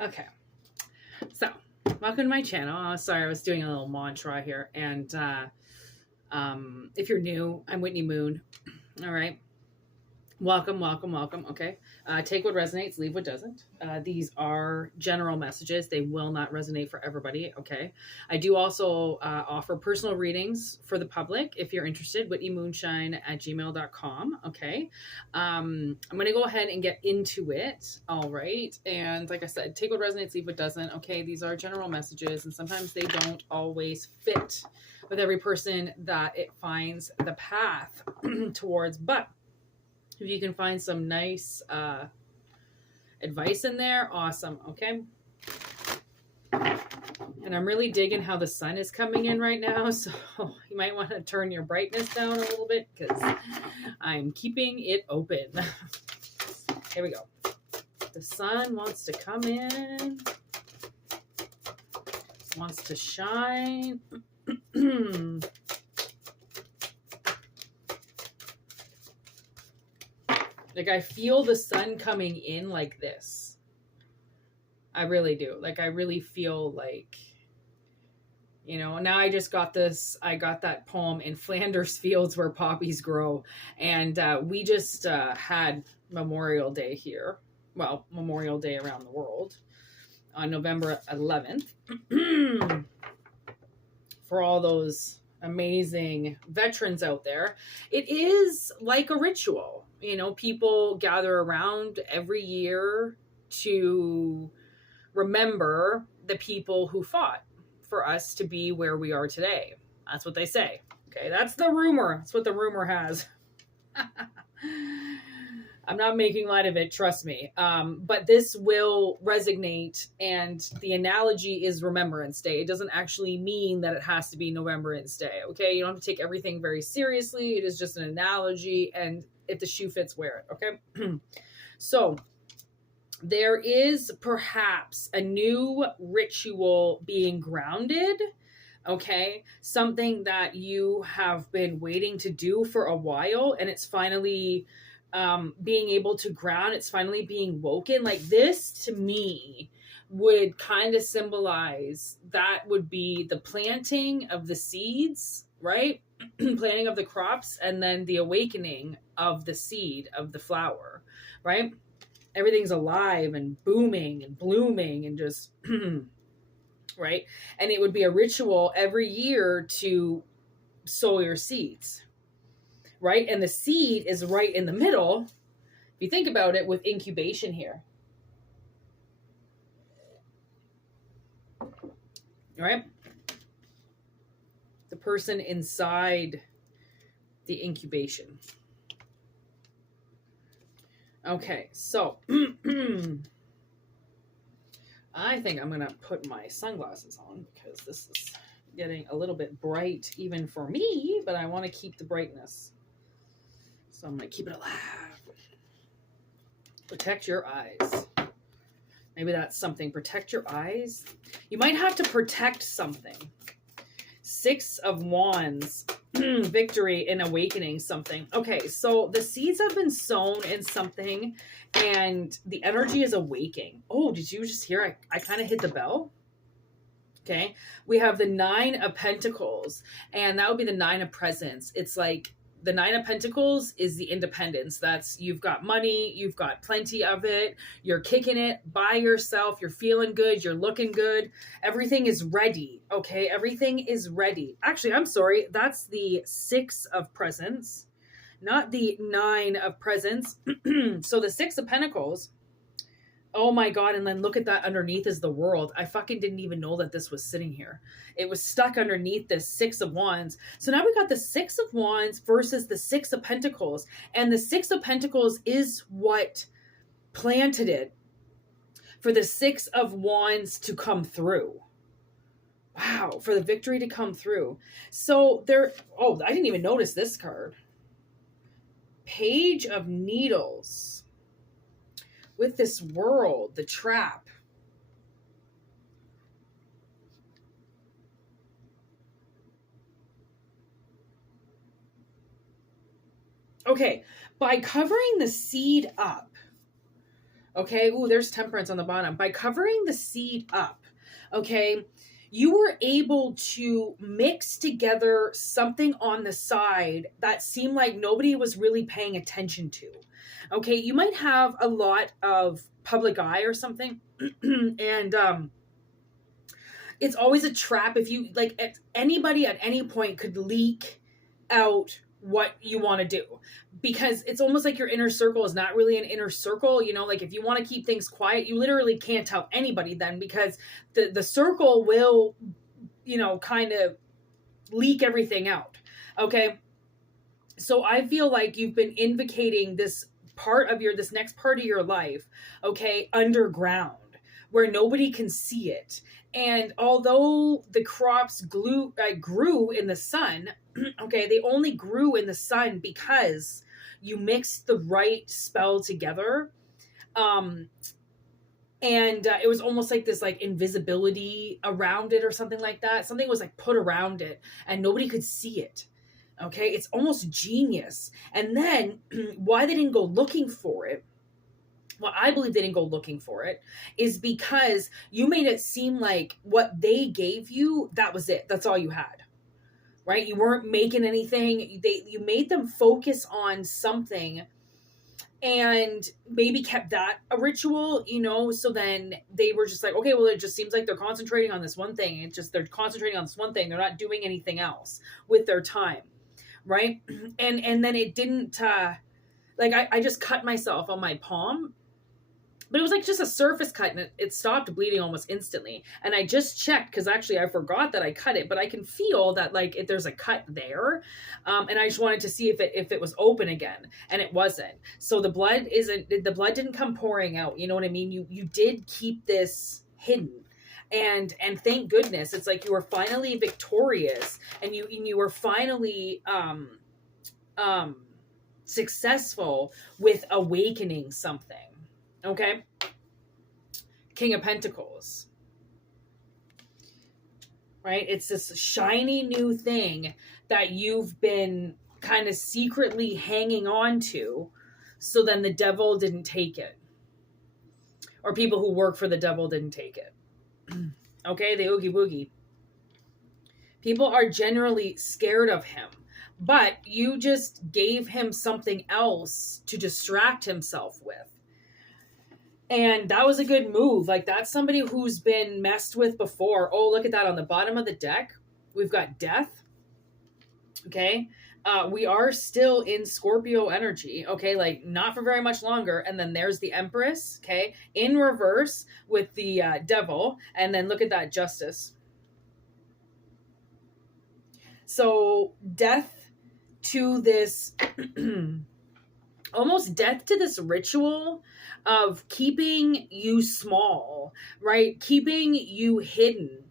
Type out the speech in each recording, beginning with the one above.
Okay, so welcome to my channel. Sorry, I was doing a little mantra here. And if you're new, I'm Whitney Moon. All right. Welcome, welcome, welcome. Okay. Take what resonates, leave what doesn't. These are general messages. They will not resonate for everybody. Okay. I do also offer personal readings for the public. If you're interested, whitneymoonshine@gmail.com. Okay. I'm going to go ahead and get into it. All right. And like I said, take what resonates, leave what doesn't. Okay. These are general messages, and sometimes they don't always fit with every person that it finds the path towards. But if you can find some nice advice in there, awesome. Okay. And I'm really digging how the sun is coming in right now. So you might want to turn your brightness down a little bit because I'm keeping it open. Here we go. The sun wants to come in, wants to shine. Like, I feel the sun coming in like this. I really do. Like, I really feel like, you know, now I just got this. I got that poem in Flanders Fields Where Poppies Grow. And we just had Memorial Day here. Well, Memorial Day around the world on November 11th. For all those amazing veterans out there. It is like a ritual. You know, people gather around every year to remember the people who fought for us to be where we are today. That's what they say. Okay, that's the rumor. That's what the rumor has. I'm not making light of it, trust me. But this will resonate, and the analogy is Remembrance Day. It doesn't actually mean that it has to be Novembrance Day, okay? You don't have to take everything very seriously. It is just an analogy, and if the shoe fits, wear it, okay? So there is perhaps a new ritual being grounded, okay? Something that you have been waiting to do for a while, and it's finally being able to ground. It's finally being woken. Like, this to me would kind of symbolize that would be the planting of the seeds, right? Planting of the crops, and then the awakening of the seed of the flower, right? Everything's alive and booming and blooming and just right? And it would be a ritual every year to sow your seeds, right? And the seed is right in the middle. If you think about it, with incubation here, right? The person inside the incubation. Okay, so I think I'm going to put my sunglasses on because this is getting a little bit bright even for me, but I want to keep the brightness. So I'm going to keep it alive. Protect your eyes. Maybe that's something. Protect your eyes. You might have to protect something. 6 of Wands. Victory in awakening something. Okay, so the seeds have been sown in something and the energy is awaking. Oh, did you just hear? I kind of hit the bell. Okay. We have the 9 of Pentacles, and that would be the 9 of Presents. It's like the 9 of Pentacles is the independence. That's, you've got money, you've got plenty of it, you're kicking it by yourself, you're feeling good, you're looking good, everything is ready, okay? Everything is ready. Actually, I'm sorry, that's the 6 of Presents, not the 9 of Presents. So the 6 of Pentacles, oh my God, and then look at that underneath is the World. I fucking didn't even know that this was sitting here. It was stuck underneath this 6 of Wands. So now we got the 6 of Wands versus the 6 of Pentacles. And the 6 of Pentacles is what planted it for the 6 of Wands to come through. Wow, for the victory to come through. So there, oh, I didn't even notice this card. Page of Needles. With this World, the trap. Okay, by covering the seed up, Okay. Ooh, there's temperance on the bottom. By covering the seed up, okay, you were able to mix together something on the side that seemed like nobody was really paying attention to. Okay. You might have a lot of public eye or something. And, it's always a trap if you like anybody at any point could leak out what you want to do, because it's almost like your inner circle is not really an inner circle. You know, like if you want to keep things quiet, you literally can't tell anybody then, because the circle will, you know, kind of leak everything out. Okay. So I feel like you've been invocating this this next part of your life, okay, underground, where nobody can see it. And although the crops grew in the sun, okay, they only grew in the sun because you mixed the right spell together. And it was almost like this like invisibility around it or something like that. Something was like put around it and nobody could see it. Okay, it's almost genius. And then why they didn't go looking for it, well, I believe they didn't go looking for it, is because you made it seem like what they gave you, that was it. That's all you had, right? You weren't making anything. You made them focus on something and maybe kept that a ritual, you know, so then they were just like, okay, well, it just seems like they're concentrating on this one thing. It's just, they're concentrating on this one thing. They're not doing anything else with their time. Right. And then it didn't, like I just cut myself on my palm, but it was like just a surface cut and it stopped bleeding almost instantly. And I just checked because actually I forgot that I cut it, but I can feel that like if there's a cut there. And I just wanted to see if it was open again, and it wasn't. So the blood didn't come pouring out. You know what I mean? You did keep this hidden. And thank goodness, it's like you were finally victorious, and you were finally successful with awakening something. Okay, King of Pentacles, right? It's this shiny new thing that you've been kind of secretly hanging on to, so then the devil didn't take it, or people who work for the devil didn't take it. Okay, the Oogie Boogie. People are generally scared of him, but you just gave him something else to distract himself with. And that was a good move. Like, that's somebody who's been messed with before. Oh, look at that. On the bottom of the deck, we've got death. Okay. We are still in Scorpio energy, okay, like not for very much longer. And then there's the Empress, okay, in reverse with the devil. And then look at that, Justice. So death to this, almost death to this ritual of keeping you small, right? Keeping you hidden.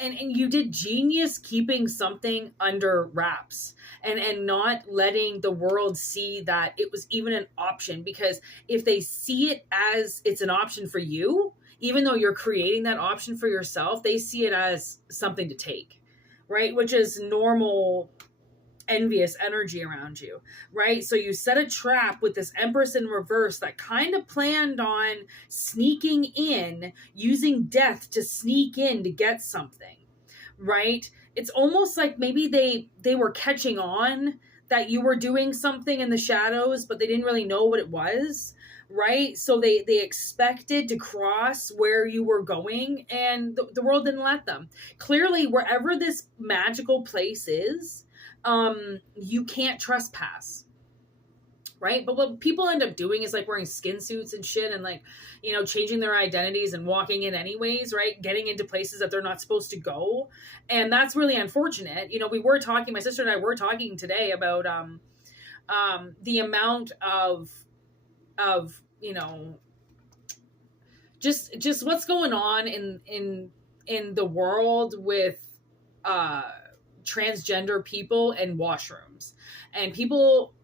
And you did genius keeping something under wraps and not letting the world see that it was even an option, because if they see it as it's an option for you, even though you're creating that option for yourself, they see it as something to take, right? Which is normal envious energy around you, right? So you set a trap with this Empress in reverse that kind of planned on sneaking in, using death to sneak in to get something, right? It's almost like maybe they were catching on that you were doing something in the shadows, but they didn't really know what it was, right? So they expected to cross where you were going, and the world didn't let them. Clearly, wherever this magical place is, you can't trespass, right? But what people end up doing is like wearing skin suits and shit, and like, you know, changing their identities and walking in anyways, right? Getting into places that they're not supposed to go. And that's really unfortunate. You know, my sister and I were talking today about the amount of you know, just what's going on in the world with transgender people and washrooms, and people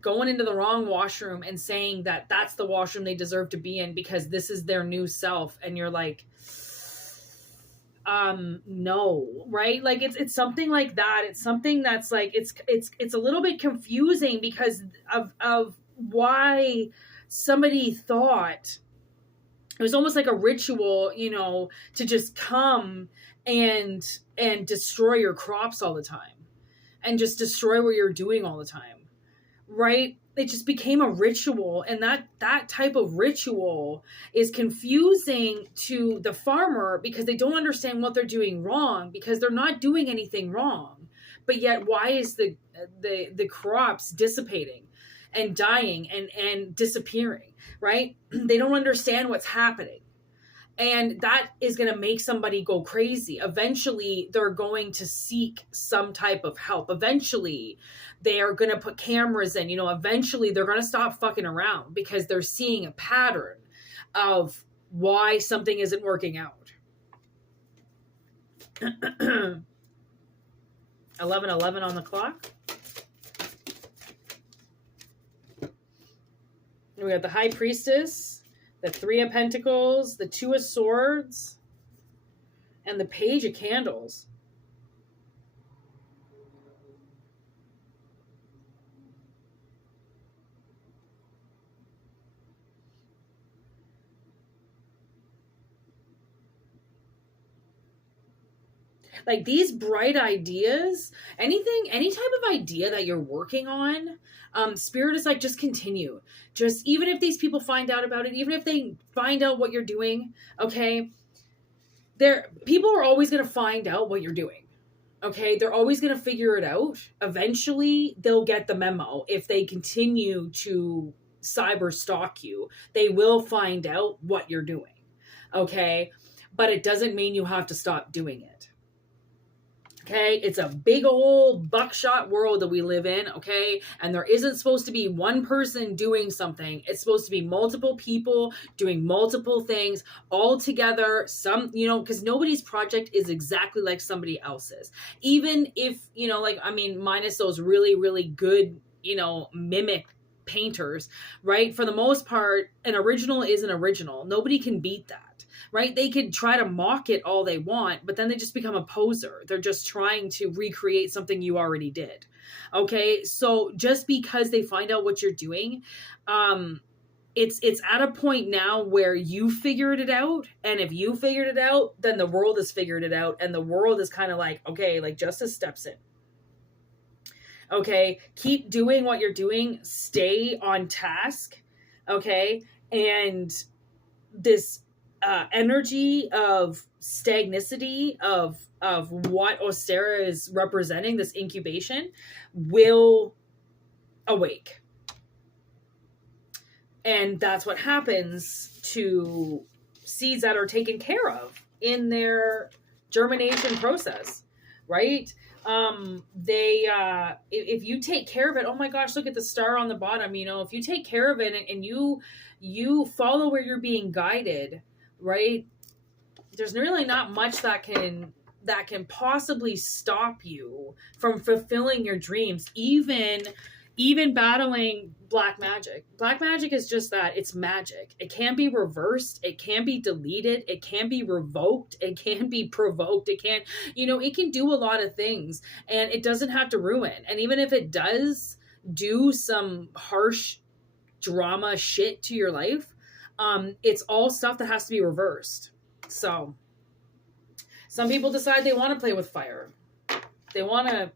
going into the wrong washroom and saying that that's the washroom they deserve to be in because this is their new self. And you're like, no, right? Like it's something like that. It's something that's like, it's a little bit confusing because of why somebody thought it was almost like a ritual, you know, to just come and destroy your crops all the time and just destroy what you're doing all the time, right? It just became a ritual, and that type of ritual is confusing to the farmer because they don't understand what they're doing wrong, because they're not doing anything wrong. But yet, why is the crops dissipating and dying and disappearing, right? They don't understand what's happening. And that is going to make somebody go crazy. Eventually, they're going to seek some type of help. Eventually, they're going to put cameras in. You know, eventually, they're going to stop fucking around because they're seeing a pattern of why something isn't working out. 11:11 on the clock. We got the High Priestess, the Three of Pentacles, the Two of Swords, and the Page of Candles. Like these bright ideas, any type of idea that you're working on, Spirit is like, just continue. Just, even if these people find out about it, even if they find out what you're doing, okay, people are always going to find out what you're doing. Okay, they're always going to figure it out. Eventually, they'll get the memo. If they continue to cyber stalk you, they will find out what you're doing. Okay, but it doesn't mean you have to stop doing it. Okay, it's a big old buckshot world that we live in, okay? And there isn't supposed to be one person doing something. It's supposed to be multiple people doing multiple things all together. Some, you know, because nobody's project is exactly like somebody else's. Even if, you know, like, I mean, minus those really, really good, you know, mimic painters, right? For the most part, an original is an original. Nobody can beat that. Right? They could try to mock it all they want, but then they just become a poser. They're just trying to recreate something you already did. Okay? So just because they find out what you're doing, it's at a point now where you figured it out, and if you figured it out, then the world has figured it out, and the world is kind of like, okay, like justice steps in. Okay? Keep doing what you're doing. Stay on task. Okay? And this energy of stagnicity of what Ostara is representing, this incubation, will awake. And that's what happens to seeds that are taken care of in their germination process, right? If you take care of it, oh my gosh, look at the star on the bottom, you know, if you take care of it and you follow where you're being guided, right? There's really not much that can possibly stop you from fulfilling your dreams, even battling black magic. Black magic is just that. It's magic. It can be reversed. It can be deleted. It can be revoked. It can be provoked. It can, you know, it can do a lot of things, and it doesn't have to ruin. And even if it does do some harsh drama shit to your life, it's all stuff that has to be reversed. So some people decide they want to play with fire. They want to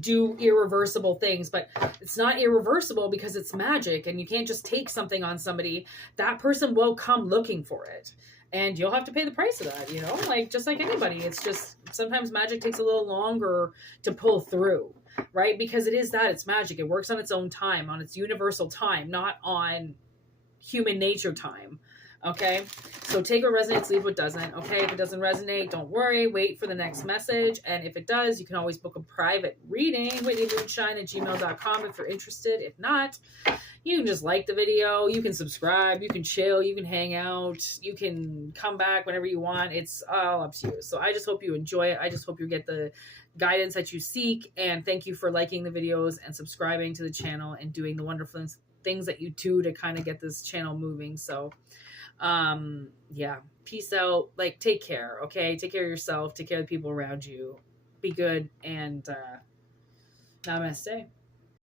do irreversible things, but it's not irreversible because it's magic, and you can't just take something on somebody. That person will come looking for it, and you'll have to pay the price of that, you know, like just like anybody. It's just sometimes magic takes a little longer to pull through, right? Because it is that, it's magic. It works on its own time, on its universal time, not on human nature time. Okay, so take what resonates, leave what doesn't. Okay, if it doesn't resonate, don't worry, wait for the next message. And if it does, you can always book a private reading, WhitneyMoonshine@gmail.com if you're interested. If not, you can just like the video, you can subscribe, you can chill, you can hang out, you can come back whenever you want. It's all up to you. So I just hope you enjoy it. I just hope you get the guidance that you seek. And thank you for liking the videos and subscribing to the channel and doing the wonderful things that you do to kind of get this channel moving. So yeah, peace out. Like, take care. Okay, take care of yourself, take care of the people around you, be good, and namaste.